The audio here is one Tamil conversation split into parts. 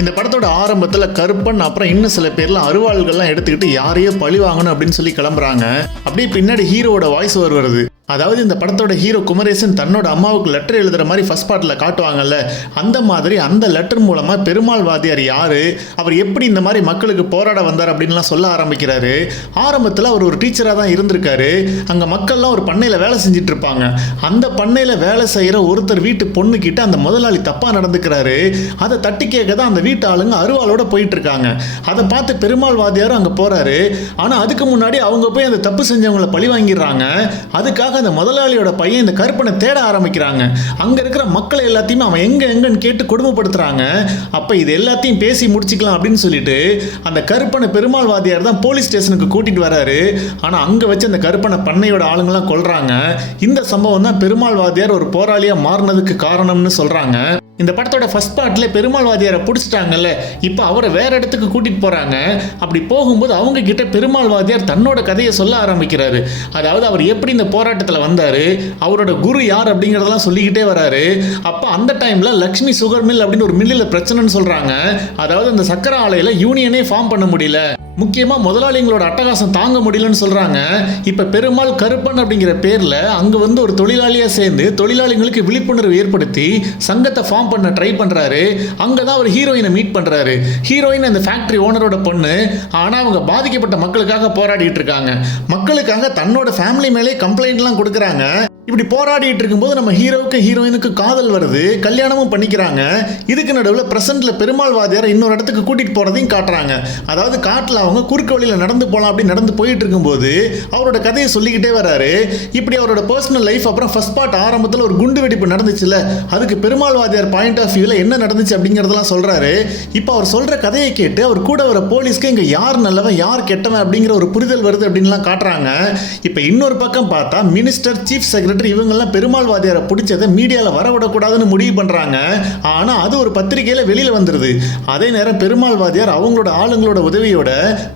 இந்த படத்தோட ஆரம்பத்தில் கருப்பன் அப்புறம் இன்னும் சில பேர்லாம் அருவாள்கள்லாம் எடுத்துக்கிட்டு யாரையோ பழி வாங்கணும் அப்படின்னு சொல்லி கிளம்புறாங்க. அப்படியே பின்னாடி ஹீரோவோட வாய்ஸ் வருது. அதாவது இந்த படத்தோட ஹீரோ குமரேசன் தன்னோட அம்மாவுக்கு லெட்டர் எழுதுற மாதிரி ஃபர்ஸ்ட் பார்ட்டில் காட்டுவாங்கல்ல, அந்த மாதிரி அந்த லெட்டர் மூலமாக பெருமாள் வாத்தியார் யாரு, அவர் எப்படி இந்த மாதிரி மக்களுக்கு போராட வந்தார் அப்படின்லாம் சொல்ல ஆரம்பிக்கிறாரு. ஆரம்பத்தில் அவர் ஒரு டீச்சராக தான் இருந்திருக்காரு. அங்கே மக்கள்லாம் ஒரு பண்ணையில் வேலை செஞ்சுட்டு இருப்பாங்க. அந்த பண்ணையில் வேலை செய்கிற ஒருத்தர் வீட்டு பொண்ணுக்கிட்ட அந்த முதலாளி தப்பாக நடந்துக்கிறாரு. அதை தட்டி கேட்க தான் அந்த வீட்டு ஆளுங்க அருவாளோட போயிட்டு இருக்காங்க. அதை பார்த்து பெருமாள் வாத்தியாரும் அங்கே போறாரு. ஆனால் அதுக்கு முன்னாடி அவங்க போய் அந்த தப்பு செஞ்சவங்களை பழி வாங்கிடுறாங்க. அதுக்காக அந்த முதலாளியோட பையன் இந்த கருப்பனை தேட ஆரம்பிக்கிறாங்க. அங்க இருக்கிற மக்களை எல்லாத்தையுமே அவன் எங்கன்னு கேட்டு கொடுமைப்படுத்துறாங்க. அப்ப இது எல்லாத்தையும் பேசி முடிச்சுக்கலாம் அப்படின்னு சொல்லிட்டு அந்த கருப்பனை பெருமாள் வாத்தியார் தான் போலீஸ் ஸ்டேஷனுக்கு கூட்டிட்டு வராரு. ஆனா அங்க வச்சு அந்த கருப்பனை பண்ணையோட ஆளுங்கெல்லாம் கொல்றாங்க. இந்த சம்பவம் தான் பெருமாள் வாத்தியார் ஒரு போராளியா மாறினதுக்கு காரணம்னு சொல்றாங்க. இந்த படத்தோட ஃபர்ஸ்ட் பார்ட்ல பெருமாள் வாத்தியாரை பிடிச்சிட்டாங்கல்ல, இப்போ அவரை வேற இடத்துக்கு கூட்டிட்டு போறாங்க. அப்படி போகும்போது அவங்க கிட்ட பெருமாள் வாத்தியார் தன்னோட கதையை சொல்ல ஆரம்பிக்கிறாரு. அதாவது அவர் எப்படி இந்த போராட்டத்தில் வந்தாரு, அவரோட குரு யார் அப்படிங்கிறதெல்லாம் சொல்லிக்கிட்டே வராரு. அப்போ அந்த டைம்ல லக்ஷ்மி சுகர் மில் அப்படின்னு ஒரு மில்லில் பிரச்சனைன்னு சொல்றாங்க. அதாவது அந்த சக்கரை ஆலையில யூனியனே ஃபார்ம் பண்ண முடியல, முக்கியமாக முதலாளிங்களோட அட்டகாசம் தாங்க முடியலன்னு சொல்றாங்க. இப்போ பெருமாள் கருப்பன் அப்படிங்கிற பேர்ல அங்க வந்து ஒரு தொழிலாளியா சேர்ந்து தொழிலாளிகளுக்கு விழிப்புணர்வு ஏற்படுத்தி சங்கத்தை ஃபார்ம் பண்ண ட்ரை பண்றாரு. அங்கதான் ஒரு ஹீரோயினை மீட் பண்றாரு. ஹீரோயின் அந்த ஃபேக்டரி ஓனரோட பொண்ணு. ஆனா அவங்க பாதிக்கப்பட்ட மக்களுக்காக போராடிட்டு இருக்காங்க. மக்களுக்காக தன்னோட ஃபேமிலி மேலே கம்ப்ளைண்ட்லாம் கொடுக்குறாங்க. இப்படி போராடிட்டு இருக்கும்போது நம்ம ஹீரோவுக்கு ஹீரோயினுக்கு காதல் வருது, கல்யாணமும் பண்ணிக்கிறாங்க. இதுக்கு நடுவில் பிரசன்ட்ல பெருமாள் வாத்தியார் இன்னொரு இடத்துக்கு கூட்டிட்டு போறதையும் காட்டுறாங்க. அதாவது காட்டில் அவங்க குறுக்கு வழியில் நடந்து போகலாம் அப்படி நடந்து போயிட்டு இருக்கும்போது அவரோட கதையை சொல்லிக்கிட்டே வராரு. இப்படி அவரோட பர்சனல் லைஃப், அப்புறம் ஃபர்ஸ்ட் பார்ட் ஆரம்பத்தில் ஒரு குண்டு வெடிப்பு நடந்துச்சுல்ல, அதுக்கு பெருமாள் வாத்தியார் பாயிண்ட் ஆஃப் வியூவில் என்ன நடந்துச்சு அப்படிங்கிறதெல்லாம் சொல்றாரு. இப்போ அவர் சொல்ற கதையை கேட்டு அவர் கூட வர போலீஸ்க்கு இங்க யார் நல்லவன் யார் கெட்டவன் அப்படிங்கிற ஒரு புரிதல் வருது அப்படின்லாம் காட்டுறாங்க. இப்போ இன்னொரு பக்கம் பார்த்தா மினிஸ்டர், சீஃப் செக்ரட்டரி இவங்கெல்லாம் பெருமாள் வாத்தியாரை பிடிச்சதை மீடியாவில் வரவிடக்கூடாதுன்னு முடிவு பண்றாங்க. ஆனா அது ஒரு பத்திரிகையில வெளியில வந்துருது. அதே நேரம் பெருமாள் வாத்தியார் அவங்களோட ஆளுங்களோட உதவியோட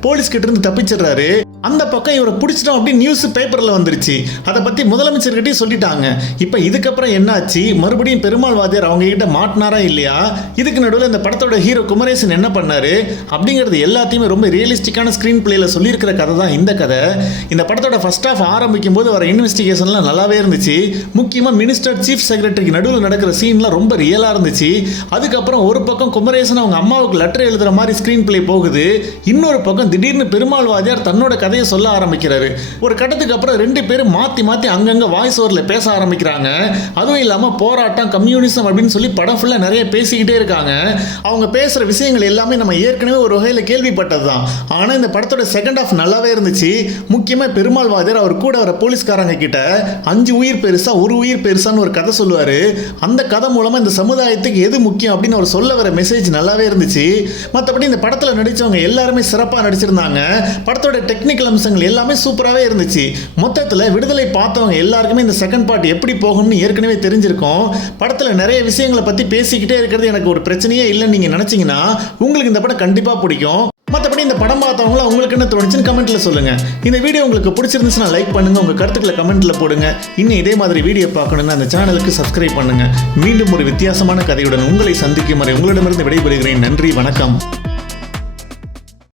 போலீஸ் கிட்ட இருந்து தப்பிச்சிடுறாரு. அந்த பக்கம் இவரை பிடிச்சிட்டோம் அப்படி நியூஸ் பேப்பர்ல வந்துருச்சு. அதை பத்தி முதலமைச்சர்கிட்டயும் சொல்லிட்டாங்க. இப்ப இதுக்கப்புறம் என்னாச்சு, மறுபடியும் பெருமாள் வாத்தியார் அவங்க கிட்ட மாட்டினாரா இல்லையா, இதுக்கு நடுவில் இந்த படத்தோட ஹீரோ குமரேசன் என்ன பண்ணாரு அப்படிங்கிறது எல்லாத்தையுமே ரொம்ப ரியலிஸ்டிக்கான ஸ்கிரீன் பிளேல சொல்லியிருக்கிற கதை தான் இந்த கதை. இந்த படத்தோட ஃபர்ஸ்ட் ஹாஃப் ஆரம்பிக்கும் போது வர இன்வெஸ்டிகேஷன்லாம் நல்லாவே இருந்துச்சு. முக்கியமாக மினிஸ்டர், சீஃப் செக்ரட்டரிக்கு நடுவில் நடக்கிற சீன்லாம் ரொம்ப ரியலாக இருந்துச்சு. அதுக்கப்புறம் ஒரு பக்கம் குமரேசன் அவங்க அம்மாவுக்கு லெட்டர் எழுதுற மாதிரி ஸ்கிரீன் பிளே போகுது. இன்னொரு பக்கம் திடீர்னு பெருமாள் வாத்தியார் தன்னோட கதையை சொல்ல ஆரம்பிக்கிறாரு. ஒரு கட்டத்துக்கு அப்புறம் ரெண்டு பேரும் மாற்றி மாற்றி அங்கங்கே வாய்ஸ் ஓவரில் பேச ஆரம்பிக்கிறாங்க. அதுவும் இல்லாமல் போராட்டம், கம்யூனிசம் அப்படின்னு சொல்லி படம் ஃபுல்லாக நிறைய பேசிக்கிட்டே இருக்காங்க. அவங்க பேசுகிற விஷயங்கள் எல்லாமே நம்ம ஏற்கனவே ஒரு வகையில் கேள்விப்பட்டது தான். ஆனால் இந்த படத்தோட செகண்ட் ஹாஃப் நல்லாவே இருந்துச்சு. முக்கியமாக பெருமாள் வாத்தியார் அவர் கூட வர போலீஸ்காரங்க கிட்ட 5 உயிர் பெருசா ஒரு உயிர் பெருசான்னு ஒரு கதை சொல்லுவாரு. அந்த கதை மூலமா இந்த சமுதாயத்துக்கு எது முக்கியம் அப்படின்னு அவர் சொல்ல வர மெசேஜ் நல்லாவே இருந்துச்சு. மற்றபடி இந்த படத்தில் நடிச்சவங்க எல்லாருமே சிறப்பாக நடிச்சிருந்தாங்க. படத்தோட டெக்னிக்கல் அம்சங்கள் எல்லாமே சூப்பராகவே இருந்துச்சு. மொத்தத்தில் விடுதலை பார்த்தவங்க எல்லாருக்குமே இந்த செகண்ட் பார்ட் எப்படி போகும்னு ஏற்கனவே தெரிஞ்சிருக்கும். படத்தில் நிறைய விஷயங்களை பற்றி பேசிக்கிட்டே இருக்கிறது எனக்கு ஒரு பிரச்சனையே இல்லைன்னு நீங்கள் நினச்சிங்கன்னா உங்களுக்கு இந்த படம் கண்டிப்பாக பிடிக்கும். மற்றபடி இந்த படம் பார்த்தவங்களா உங்களுக்கு என்ன தோணுச்சுன்னு கமெண்ட்ல சொல்லுங்க. இந்த வீடியோ உங்களுக்கு பிடிச்சிருந்துச்சுன்னா லைக் பண்ணுங்க, உங்க கருத்துக்களை கமெண்ட்ல போடுங்க. இன்னும் இதே மாதிரி வீடியோ பார்க்கணும்னா அந்த சேனலுக்கு சப்ஸ்கிரைப் பண்ணுங்க. மீண்டும் ஒரு வித்தியாசமான கதையுடன் உங்களை சந்திக்கும் வரை உங்களிடமிருந்து விடைபெறுகிறேன். நன்றி, வணக்கம்.